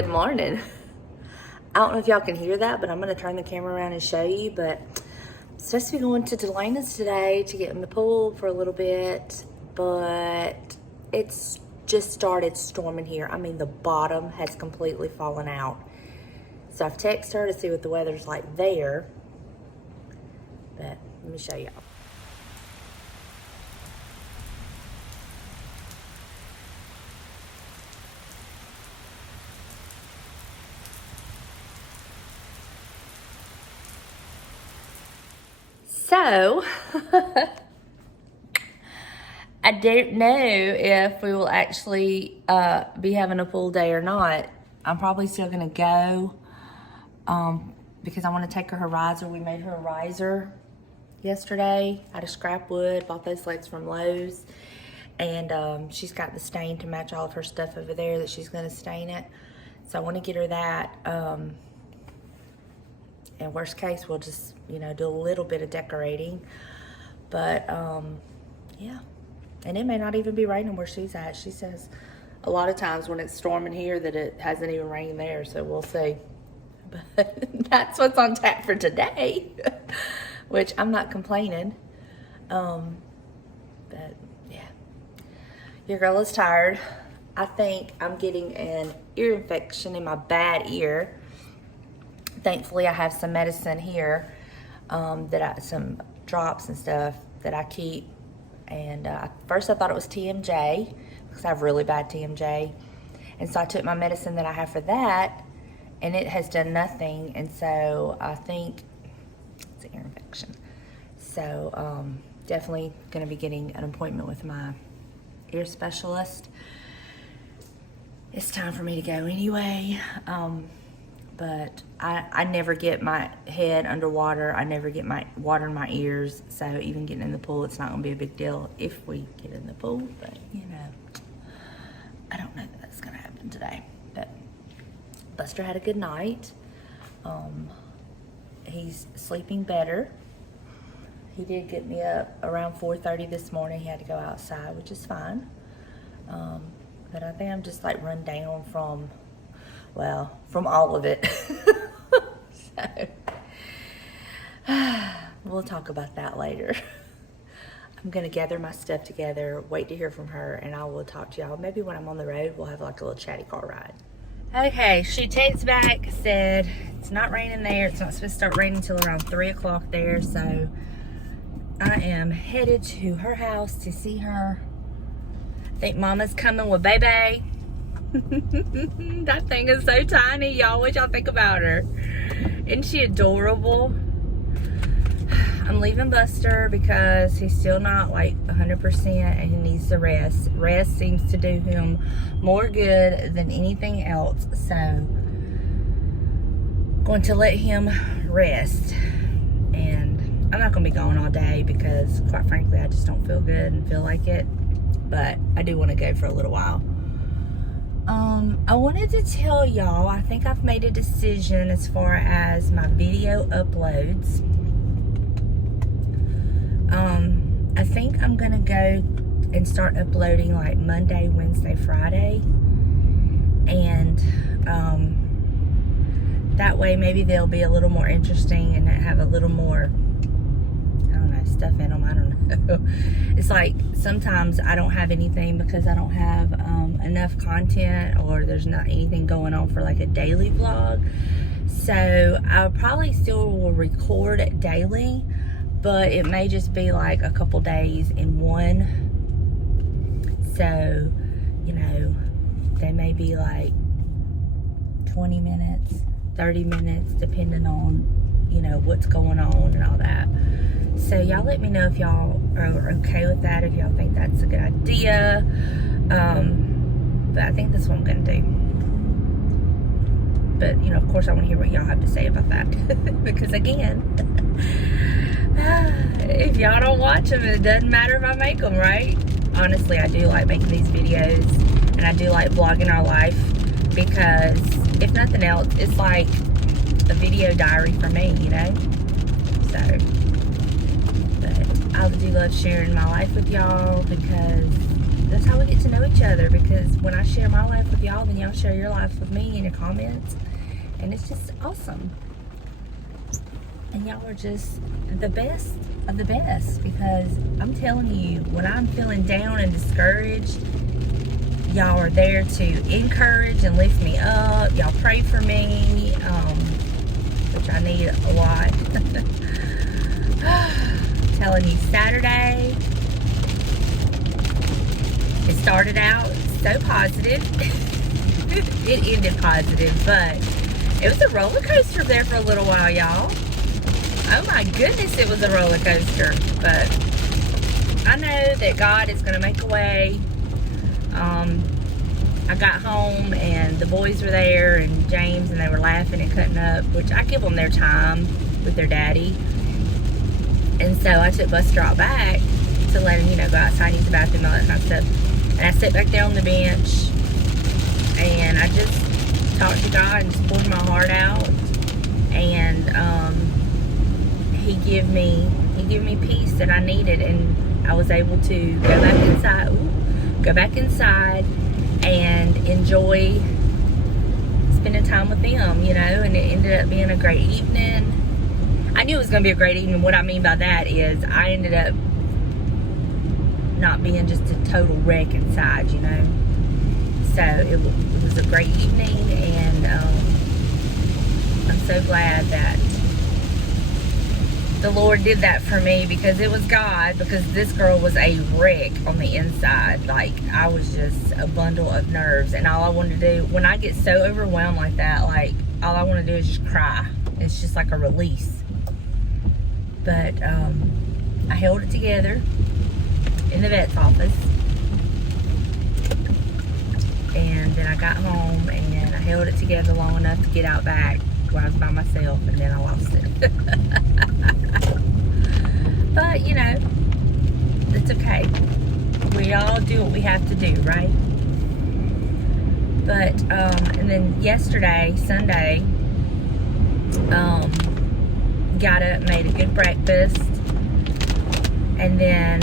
Good morning. I don't know if y'all can hear that, but I'm going to turn the camera around and show you. But I'm supposed to be going to Delana's today to get in the pool for a little bit, but it's just started storming here. I mean, the bottom has completely fallen out. So I've texted her to see what the weather's like there, but let me show y'all. So, I don't know if we will actually be having a pool day or not. I'm probably still gonna go because I want to take her riser. We made her a riser yesterday out of scrap wood, bought those sleds from Lowe's, and she's got the stain to match all of her stuff over there that she's gonna stain it. So I want to get her that. And worst case, we'll just, do a little bit of decorating. But, yeah. And it may not even be raining where she's at. She says a lot of times when it's storming here that it hasn't even rained there, so we'll see. But that's what's on tap for today, which I'm not complaining. But, yeah. Your girl is tired. I think I'm getting an ear infection in my bad ear. Thankfully, I have some medicine here, some drops and stuff that I keep. And first I thought it was TMJ because I have really bad TMJ. And so I took my medicine that I have for that, and it has done nothing. And so I think it's an ear infection. So definitely going to be getting an appointment with my ear specialist. It's time for me to go anyway. But I never get my head underwater. I never get my water in my ears. So even getting in the pool, it's not going to be a big deal if we get in the pool. But, I don't know that that's going to happen today. But Buster had a good night. He's sleeping better. He did get me up around 4:30 this morning. He had to go outside, which is fine. But I think I'm just like run down from all of it. So, we'll talk about that later. I'm going to gather my stuff together, wait to hear from her, and I will talk to y'all. Maybe when I'm on the road, we'll have like a little chatty car ride. Okay, she texted back, said it's not raining there. It's not supposed to start raining until around 3 o'clock there. So I am headed to her house to see her. I think Mama's coming with Baby. That thing is so tiny, y'all. What y'all think about her? Isn't she adorable? I'm leaving Buster because he's still not like 100% and he needs the rest. Rest seems to do him more good than anything else. So going to let him rest. And I'm not going to be gone all day because quite frankly I just don't feel good and feel like it. But I do want to go for a little while. I wanted to tell y'all, I think I've made a decision as far as my video uploads. I think I'm gonna go and start uploading like Monday, Wednesday, Friday. And that way maybe they'll be a little more interesting and have a little more, I don't know, stuff in them. I don't know. It's like sometimes I don't have anything because I don't have enough content, or there's not anything going on for like a daily vlog. So I probably still will record it daily, but it may just be like a couple days in one. So, they may be like 20 minutes, 30 minutes, depending on, what's going on and all that. So y'all let me know if y'all are okay with that, if y'all think that's a good idea. But I think that's what I'm gonna do. But, of course I want to hear what y'all have to say about that. Because again, if y'all don't watch them, it doesn't matter if I make them, right? Honestly, I do like making these videos, and I do like vlogging our life, because if nothing else, it's like a video diary for me, So, but I do love sharing my life with y'all, because that's how we get to know each other, because when I share my life with y'all, then y'all share your life with me in your comments, and it's just awesome. And y'all are just the best of the best, because I'm telling you, when I'm feeling down and discouraged, y'all are there to encourage and lift me up. Y'all pray for me, which I need a lot. Telling you, Saturday, it started out so positive. It ended positive, but it was a roller coaster there for a little while, y'all. Oh my goodness, it was a roller coaster. But I know that God is going to make a way. I got home and the boys were there, and James, and they were laughing and cutting up, which I give them their time with their daddy. And so I took bus drop back to let him, you know, go outside, use the bathroom, all that kind of stuff. And I sat back there on the bench, and I just talked to God and just poured my heart out. And he gave me peace that I needed, and I was able to go back inside and enjoy spending time with them, you know. And it ended up being a great evening. I knew it was going to be a great evening. What I mean by that is I ended up not being just a total wreck inside, you know. So it was a great evening, and I'm so glad that the Lord did that for me, because it was God, because this girl was a wreck on the inside. Like, I was just a bundle of nerves, and all I wanted to do, when I get so overwhelmed like that, like, all I want to do is just cry. It's just like a release. But I held it together in the vet's office, and then I got home and I held it together long enough to get out back where I was by myself, and then I lost it. But you know, it's okay. We all do what we have to do, right? But and then yesterday, Sunday, got up, made a good breakfast, and then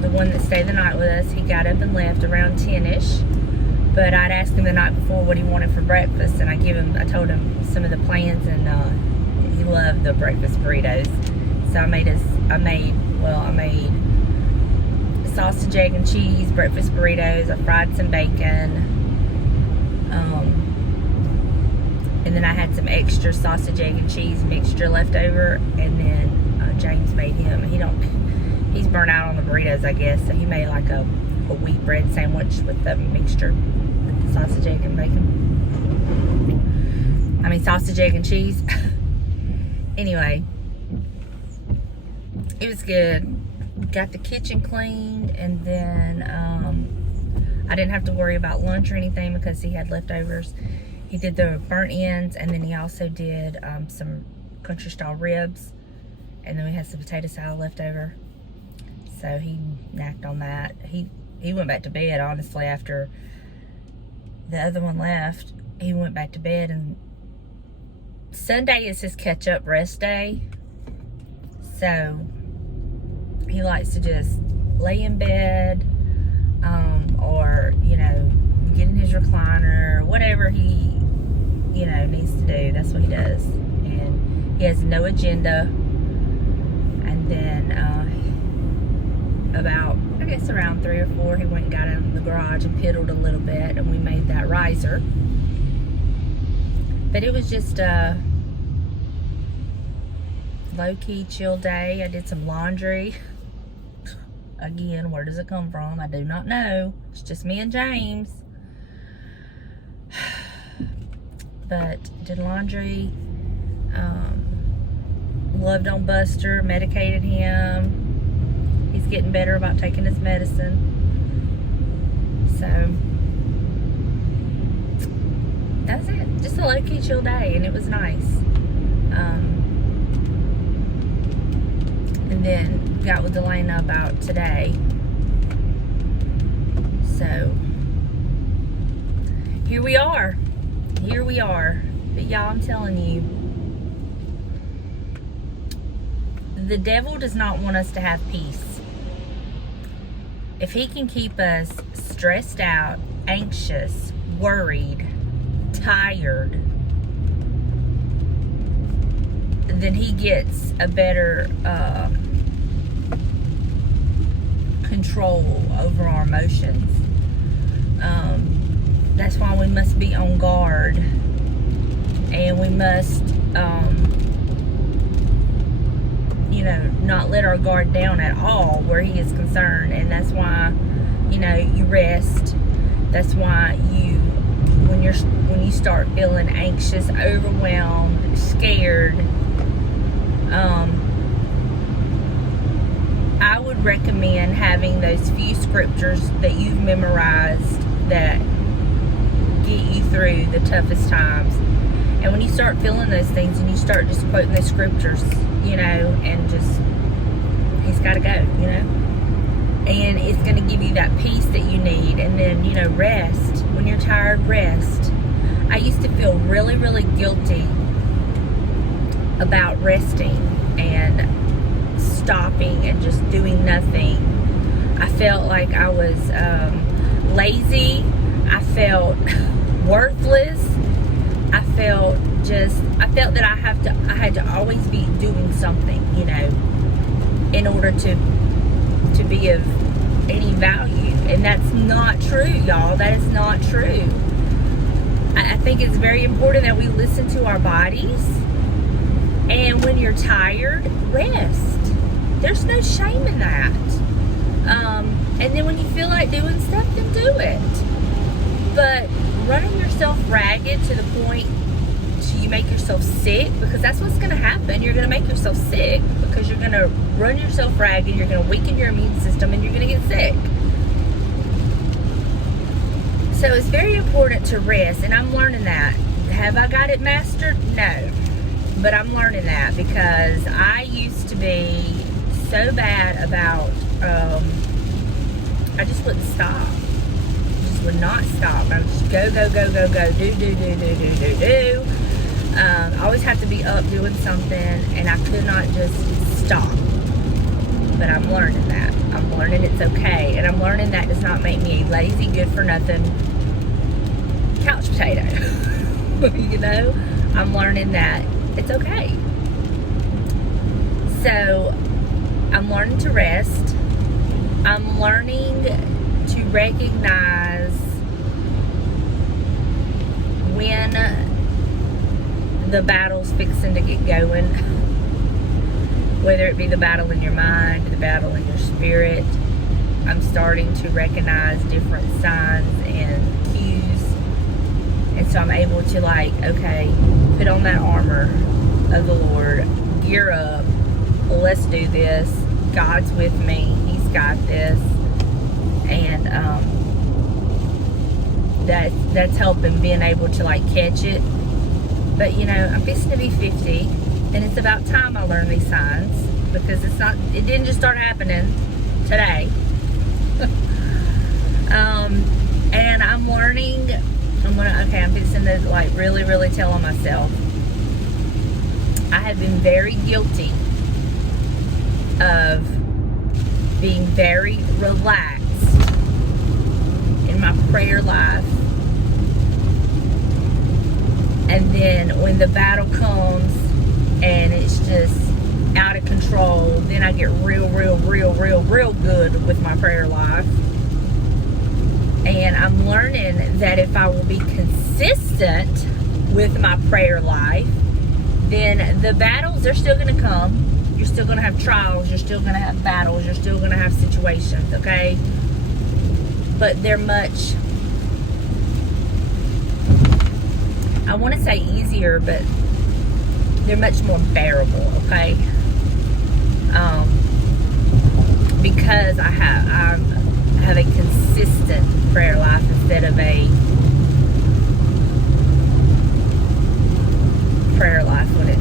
the one that stayed the night with us, he got up and left around 10ish. But I'd asked him the night before what he wanted for breakfast, and I told him some of the plans, and he loved the breakfast burritos. So I made sausage, egg, and cheese breakfast burritos. I fried some bacon. And then I had some extra sausage, egg, and cheese mixture left over, and then James made him. He's burnt out on the burritos, I guess, so he made like a wheat bread sandwich with the mixture, with the sausage, egg, and bacon. I mean, sausage, egg, and cheese. Anyway, it was good. Got the kitchen cleaned, and then I didn't have to worry about lunch or anything because he had leftovers. He did the burnt ends, and then he also did some country style ribs, and then we had some potato salad left over. So he snacked on that. He went back to bed, honestly, after the other one left. He went back to bed, and Sunday is his catch-up rest day. So he likes to just lay in bed, or, you know, get in his recliner, whatever he, you know, needs to do. That's what he does. And he has no agenda. And then about, I guess around 3 or 4, he went and got in the garage and piddled a little bit, and we made that riser. But it was just a low-key chill day. I did some laundry. Again, where does it come from? I do not know. It's just me and James. But did laundry. Loved on Buster, medicated him. He's getting better about taking his medicine. So that's it. Just a low-key chill day, and it was nice. And then got with Elena about today. So here we are. But y'all, I'm telling you, the devil does not want us to have peace. If he can keep us stressed out, anxious, worried, tired, then he gets a better control over our emotions. That's why we must be on guard, and we must not let our guard down at all where he is concerned. And that's why you rest. That's why when you start feeling anxious, overwhelmed, scared, I would recommend having those few scriptures that you've memorized that get you through the toughest times. And when you start feeling those things and you start just quoting those scriptures, and just, he's got to go, and it's going to give you that peace that you need. And then, rest. When you're tired, rest. I used to feel really, really guilty about resting and stopping and just doing nothing. I felt like I was lazy. I felt worthless. I felt that I had to always be doing something, in order to be of any value. And that's not true, y'all. That is not true. I think it's very important that we listen to our bodies. And when you're tired, rest. There's no shame in that. And then when you feel like doing stuff, then do it. But running yourself ragged to the point you make yourself sick, because that's what's going to happen. You're going to make yourself sick because you're going to run yourself ragged, you're going to weaken your immune system, and you're going to get sick. So it's very important to rest, and I'm learning that. Have I got it mastered? No. But I'm learning that, because I used to be so bad about, I just wouldn't stop. Would not stop. I would just go, do. I always have to be up doing something, and I could not just stop. But I'm learning that. I'm learning it's okay. And I'm learning that does not make me a lazy, good-for-nothing couch potato. I'm learning that it's okay. So, I'm learning to rest. I'm learning to recognize when the battle's fixing to get going, whether it be the battle in your mind, the battle in your spirit. I'm starting to recognize different signs and cues, and so I'm able to put on that armor of the Lord, gear up, let's do this, God's with me, he's got this. And that's helping, being able to catch it. But I'm fixing to be 50, and it's about time I learn these signs, because it didn't just start happening today. And I'm learning. I'm fixing to really, really tell on myself. I have been very guilty of being very relaxed in my prayer life, and then when the battle comes and it's just out of control, then I get real good with my prayer life. And I'm learning that if I will be consistent with my prayer life, then the battles, they're still going to come. You're still going to have trials. You're still going to have battles. You're still going to have situations, okay? But they're much, I want to say easier, but they're much more bearable, okay? Because I have a consistent prayer life instead of a prayer life when it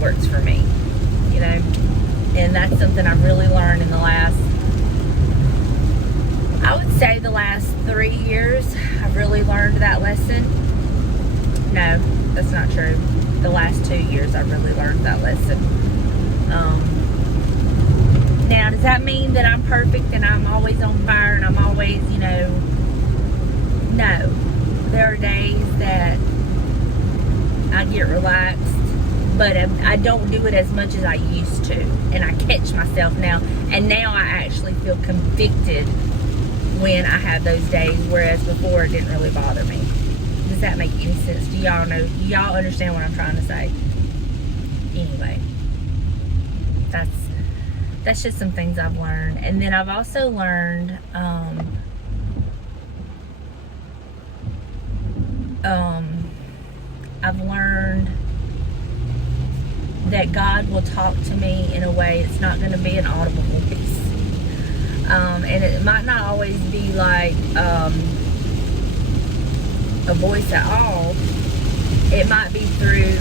works for me, and that's something I've really learned in the last, I would say the last 3 years. I've really learned that lesson. No, that's not true. The last 2 years I've really learned that lesson. Now, does that mean that I'm perfect and I'm always on fire and always, you know, no. There are days that I get relaxed, but I don't do it as much as I used to. And I catch myself now. And now I actually feel convicted when I have those days, whereas before it didn't really bother me. Does that make any sense? Do y'all know? Do y'all understand what I'm trying to say? Anyway, that's just some things I've learned. And then I've also learned I've learned that God will talk to me in a way it's not going to be an audible voice. And it might not always be like a voice at all. It might be through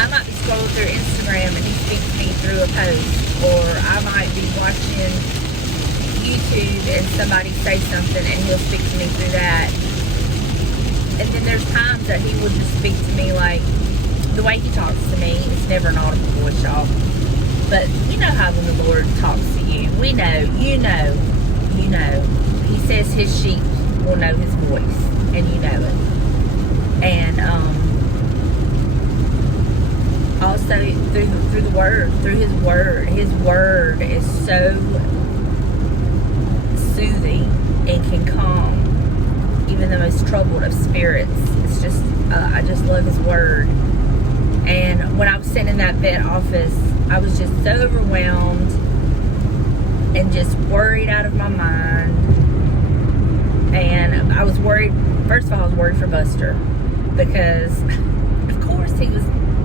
I might be scrolling through Instagram and he speaks to me through a post, or I might be watching YouTube and somebody say something and he'll speak to me through that. And then there's times that he will just speak to me like the way he talks to me. It's never an audible voice, y'all. But you know how when the Lord talks to you, we know, you know. He says his sheep will know his voice, and you know it. And also through the word, through his word. His word is so soothing and can calm even the most troubled of spirits. It's just I just love his word. And when I was sitting in that vet office, I was just so overwhelmed and just worried out of my mind. And I was worried, first of all, I was worried for Buster, because of course he was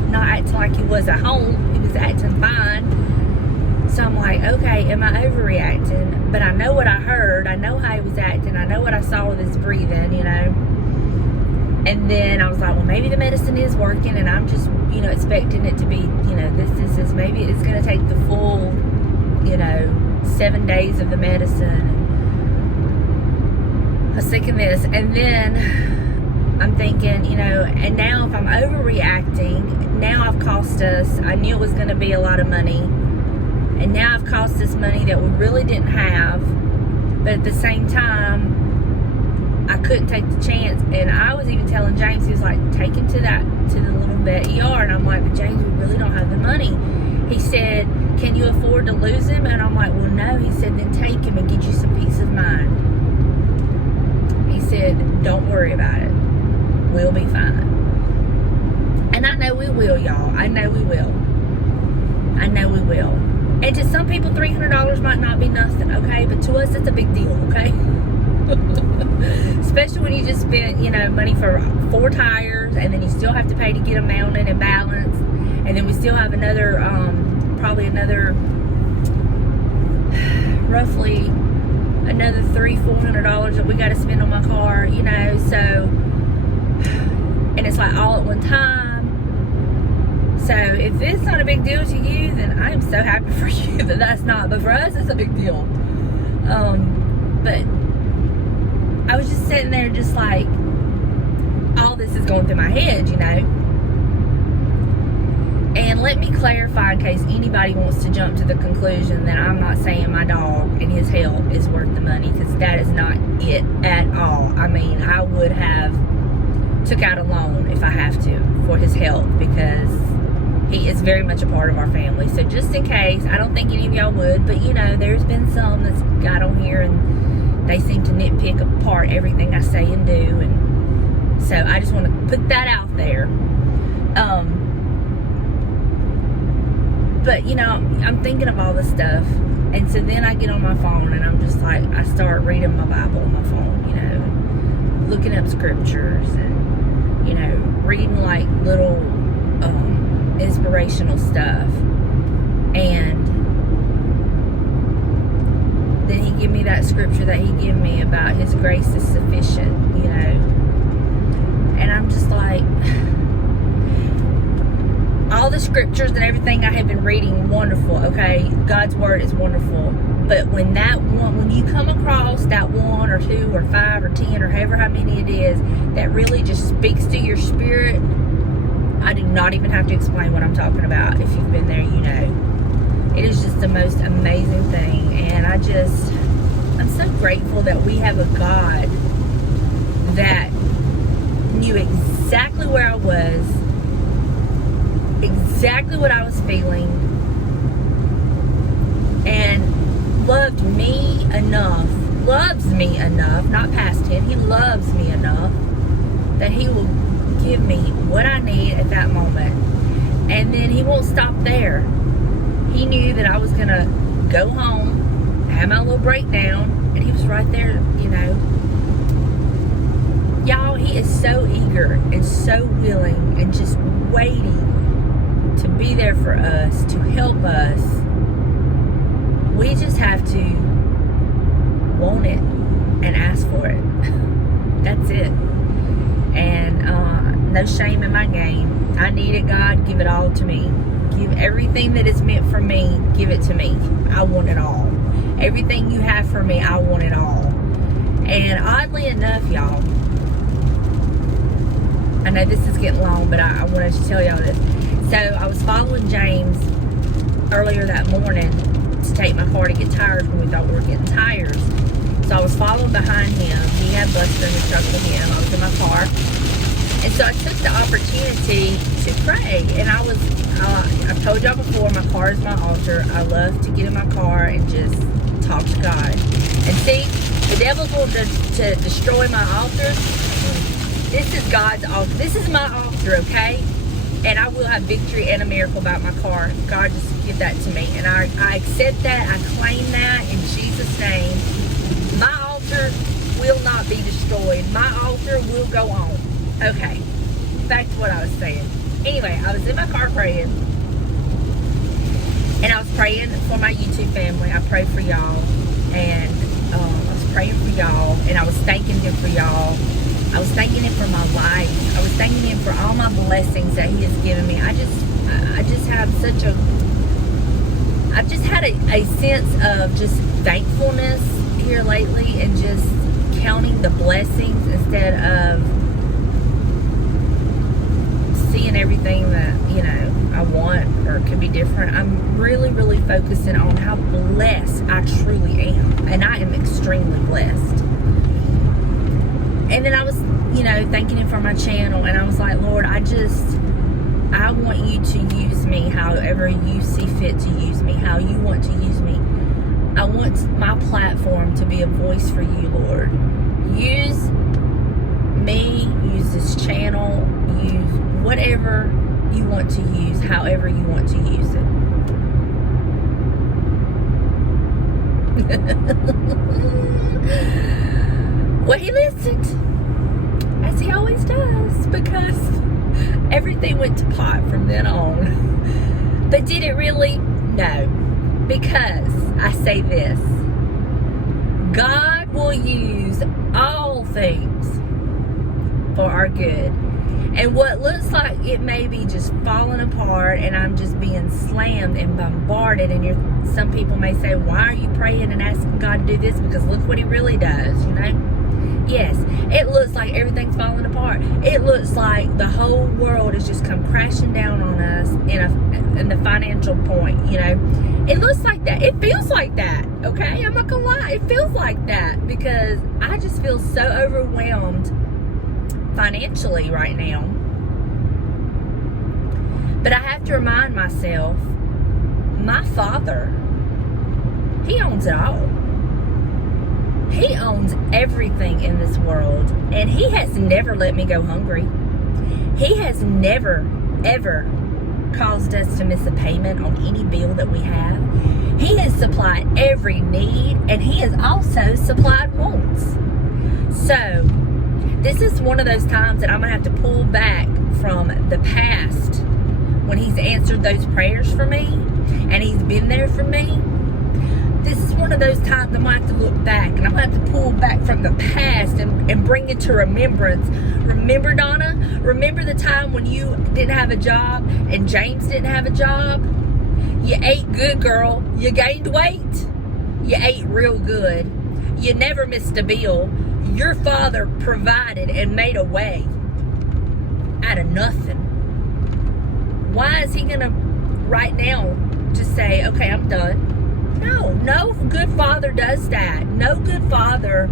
not acting like he was at home. He was acting fine. So I'm like, okay, am I overreacting? But I know what I heard. I know how he was acting. I know what I saw with his breathing, you know. And then I was like, well, maybe the medicine is working, and I'm just, you know, expecting it to be, you know, this, maybe it's going to take the full, you know, 7 days of the medicine. I'm sick of this. And then I'm thinking, you know, and now if I'm overreacting, now I've cost us, I knew it was going to be a lot of money, and now I've cost us money that we really didn't have. But at the same time, I couldn't take the chance. And I was even telling James, he was like, take him to the little vet ER. And I'm like, but James, we really don't have the money. He said, can you afford to lose him? And I'm like, well, no. He said, then take him and get you some peace of mind. He said, don't worry about it. We'll be fine. And I know we will, y'all. I know we will. I know we will. And to some people, $300 might not be nothing, okay? But to us, it's a big deal, okay? Especially when you just spent, you know, money for 4 tires, and then you still have to pay to get them mounted and balanced. And then we still have another, probably another, roughly another $300-400 that we got to spend on my car, you know. So, and it's like all at one time. So if it's not a big deal to you, then I'm so happy for you that that's not. But for us, it's a big deal. But I was just sitting there just like, all this is going through my head, you know. And let me clarify in case anybody wants to jump to the conclusion that I'm not saying my dog and his health is worth the money, because that is not it at all. I mean, I would have took out a loan if I have to for his health, because he is very much a part of our family. So just in case, I don't think any of y'all would, but you know, there's been some that's got on here and they seem to nitpick apart everything I say and do. And so I just want to put that out there. But you know, I'm thinking of all this stuff. And so then I get on my phone and I'm just like, I start reading my Bible on my phone, you know, looking up scriptures and, you know, reading like little inspirational stuff. And then he gave me that scripture that he gave me about his grace is sufficient, you know. And I'm just like, all the scriptures and everything I have been reading, wonderful, okay? God's word is wonderful. But when you come across that 1 or 2 or 5 or 10 or however how many it is that really just speaks to your spirit, I do not even have to explain what I'm talking about. If you've been there, you know. It is just the most amazing thing. And I'm so grateful that we have a God that knew exactly where I was, exactly what I was feeling, and loves me enough, not past tense, he loves me enough that he will give me what I need at that moment. And then he won't stop there. He knew that I was going to go home, have my little breakdown, and he was right there, you know. Y'all, he is so eager and so willing and just waiting to be there for us, to help us. We just have to want it and ask for it. That's it. And no shame in my game. I need it, God. Give it all to me. Give everything that is meant for me. Give it to me. I want it all. Everything you have for me, I want it all. And oddly enough, y'all, I know this is getting long, but I wanted to tell y'all this. So I was following James earlier that morning to take my car to get tires when we thought we were getting tires. So I was following behind him. He had Buster in the truck with him. I was in my car. And so I took the opportunity to pray. And I've told y'all before, my car is my altar. I love to get in my car and just talk to God. And see, the devil's going to destroy my altar. This is God's altar. This is my altar, okay? And I will have victory and a miracle about my car. God, just give that to me. And I accept that. I claim that in Jesus' name. My altar will not be destroyed. My altar will go on. Okay, back to what I was saying. Anyway, I was in my car praying. And I was praying for my YouTube family. I prayed for y'all. And I was praying for y'all. And I was thanking him for y'all. I was thanking him for my life. I was thanking him for all my blessings that he has given me. I just have such a... I've just had a sense of just thankfulness here lately, and just counting the blessings instead of seeing everything that, you know, I want or could be different. I'm really, really focusing on how blessed I truly am. And I am extremely blessed. And then I was, you know, thanking him for my channel, and I was like, Lord, I want you to use me however you see fit to use me, how you want to use me. I want my platform to be a voice for you, Lord. Use me, use this channel, use whatever you want to use, however you want to use it. Well, he listened, as he always does, because everything went to pot from then on. But did it really? No. Because I say this, God will use all things for our good. And what looks like it may be just falling apart and I'm just being slammed and bombarded, and some people may say, why are you praying and asking God to do this? Because look what he really does, you know? Yes, it looks like everything's falling apart. It looks like the whole world has just come crashing down on us in the financial point, you know. It looks like that. It feels like that, okay? I'm not gonna lie. It feels like that because I just feel so overwhelmed financially right now. But I have to remind myself, my Father, he owns it all. He owns everything in this world, and he has never let me go hungry. He has never, ever caused us to miss a payment on any bill that we have. He has supplied every need, and he has also supplied wants. So, this is one of those times that I'm going to have to pull back from the past when he's answered those prayers for me, and he's been there for me. This is one of those times I'm going to have to look back, and I'm going to have to pull back from the past and bring it to remembrance. Remember, Donna? Remember the time when you didn't have a job and James didn't have a job? You ate good, girl. You gained weight. You ate real good. You never missed a bill. Your father provided and made a way out of nothing. Why is he going to right now just say, okay, I'm done. No good father does that. No good father,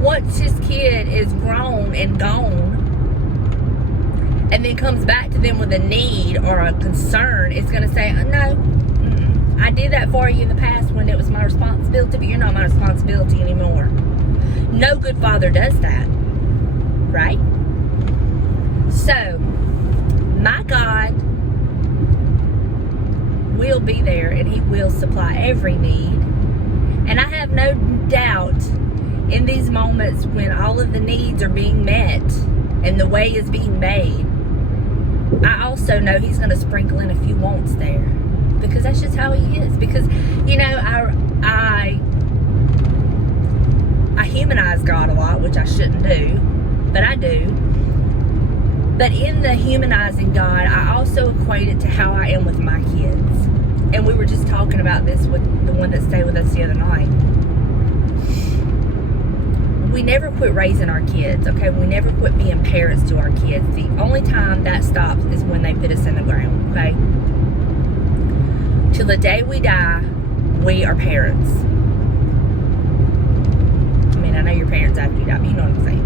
once his kid is grown and gone, and then comes back to them with a need or a concern, is going to say, no, I did that for you in the past when it was my responsibility, but you're not my responsibility anymore. No good father does that, right? So, my God will be there, and He will supply every need. And I have no doubt in these moments when all of the needs are being met and the way is being made, I also know He's going to sprinkle in a few wants there, because that's just how He is. Because, you know, I humanize God a lot, which I shouldn't do, but I do. But in the humanizing God, I also equate it to how I am with my kids. And we were just talking about this with the one that stayed with us the other night. We never quit raising our kids, okay? We never quit being parents to our kids. The only time that stops is when they put us in the ground, okay? Till the day we die, we are parents. I mean, I know you're parents after you die, but you know what I'm saying.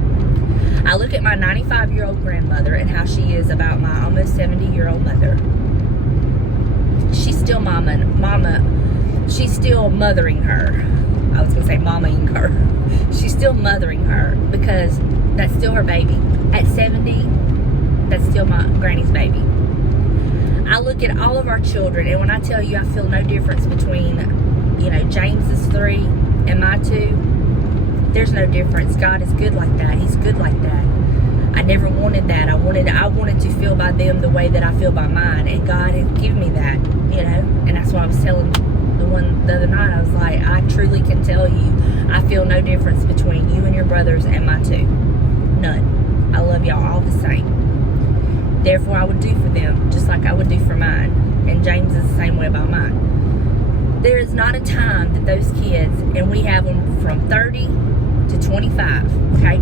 I look at my 95-year-old grandmother and how she is about my almost 70-year-old mother. She's still she's still mothering her. I was going to say mamaing her. She's still mothering her because that's still her baby. At 70, that's still my granny's baby. I look at all of our children, and when I tell you I feel no difference between, you know, James's 3 and my 2, there's no difference. God is good like that. He's good like that. I never wanted that. I wanted to feel by them the way that I feel by mine, and God has given me that, you know. And that's why I was telling the other night, I was like, I truly can tell you, I feel no difference between you and your brothers and my 2. None. I love y'all all the same. Therefore, I would do for them just like I would do for mine. And James is the same way about mine. There is not a time that those kids, and we have them from 30 to 25, okay?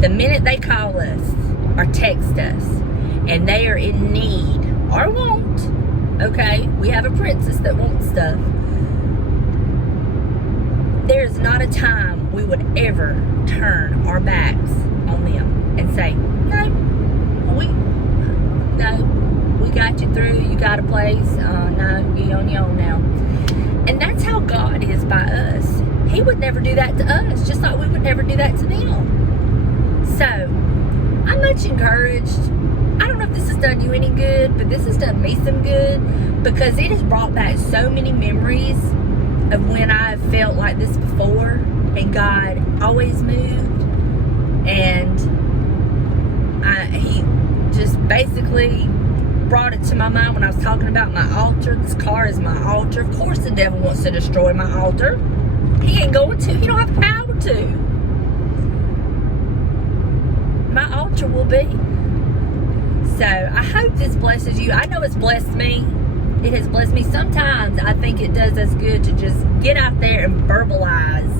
The minute they call us or text us and they are in need or want, okay? We have a princess that wants stuff. There's not a time we would ever turn our backs on them and say, no, we got you through, you got a place, no, you're on your own now. And that's how God is by us. He would never do that to us, just like we would never do that to them. So, I'm much encouraged. I don't know if this has done you any good, but this has done me some good, because it has brought back so many memories of when I felt like this before, and God always moved, and He just basically brought it to my mind when I was talking about my altar. This car is my altar. Of course the devil wants to destroy my altar. He ain't going to. He don't have the power to. My altar will be. So I hope this blesses you. I know it's blessed me. It has blessed me. Sometimes I think it does us good to just get out there and verbalize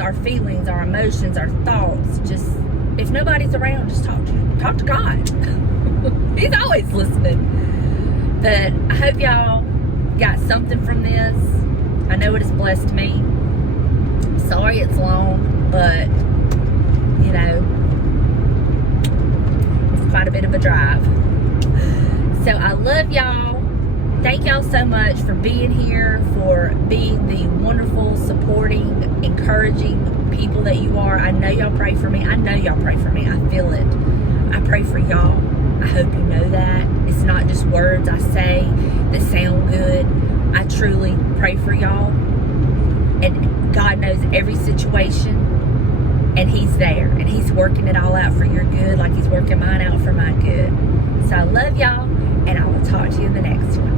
our feelings, our emotions, our thoughts. Just, if nobody's around, just talk to God. He's always listening. But I hope y'all got something from this. I know it has blessed me. Sorry it's long, but you know, it's quite a bit of a drive. So I love y'all. Thank y'all so much for being here, for being the wonderful, supporting, encouraging people that you are. I know y'all pray for me. I know y'all pray for me. I feel it. I pray for y'all. I hope you know that. It's not just words I say that sound good. I truly pray for y'all. And God knows every situation. And He's there. And He's working it all out for your good, like He's working mine out for my good. So I love y'all. And I will talk to you in the next one.